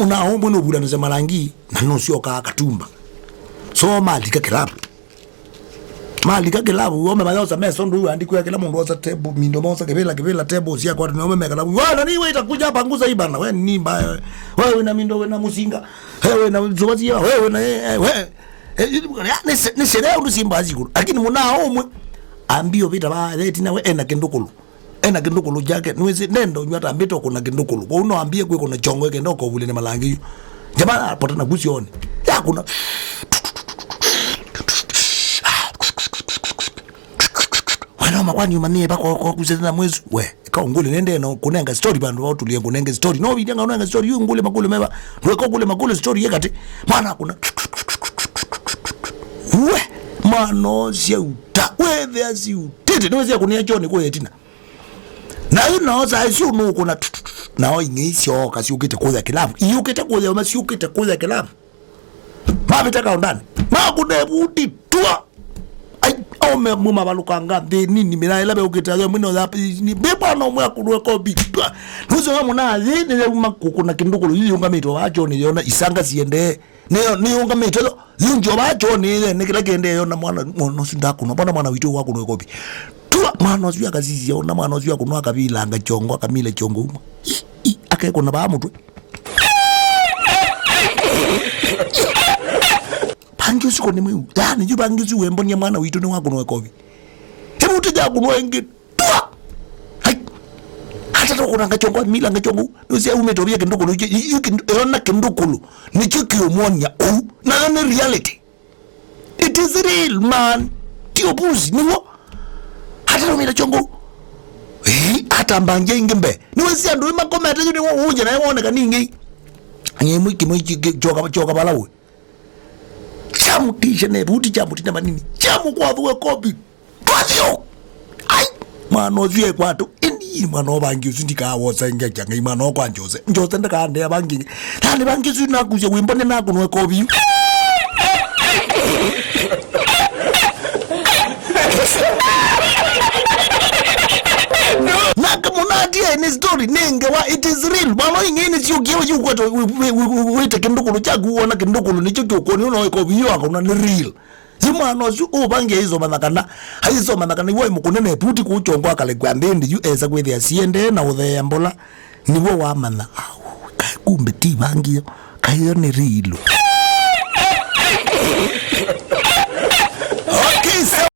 muna omwe no bula nze malangi na no sio ka katumba so mali ka kilabu wome mayoza meso ndu andiko ya kila mundu oza table mindo moza kevela table sia kwa nome meka labu wana ni weita kuja hapa nguza ibana we ni mbaya wewe na mindo we na musinga wewe na zobazi wewe na wewe ni sere undu simba zikuru lakini muna omwe ambio vita ba leti na we ena kindukulu jake nweze nendo nywata ambito kuna kindukulu kwa uno ambie kwe kuna chongwe kendo ko bule ne malangi jamana potana gusione ya kuna wana makwani umanie bako kuzena mwezi we ka ngule nende no kunenga story bandu watu liye kunenga story no bidanga unenga story yu ngule makule meba nweko kule makule story yekati mana kuna we mano sia uta we there si utete nweze kunia choni kwa yetina na unaoza asu no kuna na ingisho kasi ukite kuza kilavu ukite kuza masi ukite kuza kilavu mabita kaundani makude buti tua ai ome muma balukanga de nini mina elabe ukite azo mwino za ni beba no mwa kuruwe ko bitwa nuzo wa muna azini ne makuku na kindukulu yili unga mito wacho ni yona isanga siende ni unga mito yunjo wacho ni ne kila kende yona mwana no sindaku no bana mwana wito wako no kopi tua mwana ozuya kazizi yona mwana ozuya kunwa kabila anga chongo akamile chongo uma akeko na ba mutwe bangi siko ni mwe yani ju bangi zu wembo nya mwana wito ni wako no kopi hebu utija kunwa engi tua hata to kunanga chongo mila nga chongo usia umetobia kindukulu yona kindukulu ni chiki omonya na ni reality it is real man tio buzi niwo hata no mila chongo hata mbanje ingimbe niwesia ndo makomete ni wo uje na yone kaningi anye mwiki choka balawe chamu tisha ne buti chamu tina manini chamu kwa thuwe kopi twazio ai mano zwie kwatu ini mano bangi usindika wosa ngeja ngai mano kwa njose ndaka ande bangi tani bangi zuna kuje wimbone na kunwe kopi Nakamunatia ni story nenge wa it is real bano ingeni sio kiwa yuko to wete kindukulu chagu ona kindukulu nicho kyokoni uno ko biyo akona ni real zimano su ubange hizo manakana hizo manakana iwe mukunene puti kuchongo akale kwa ndindi yu eza kwethe asiende na uthe mbola niwo wa mana kumbe ti bangi kayo ni real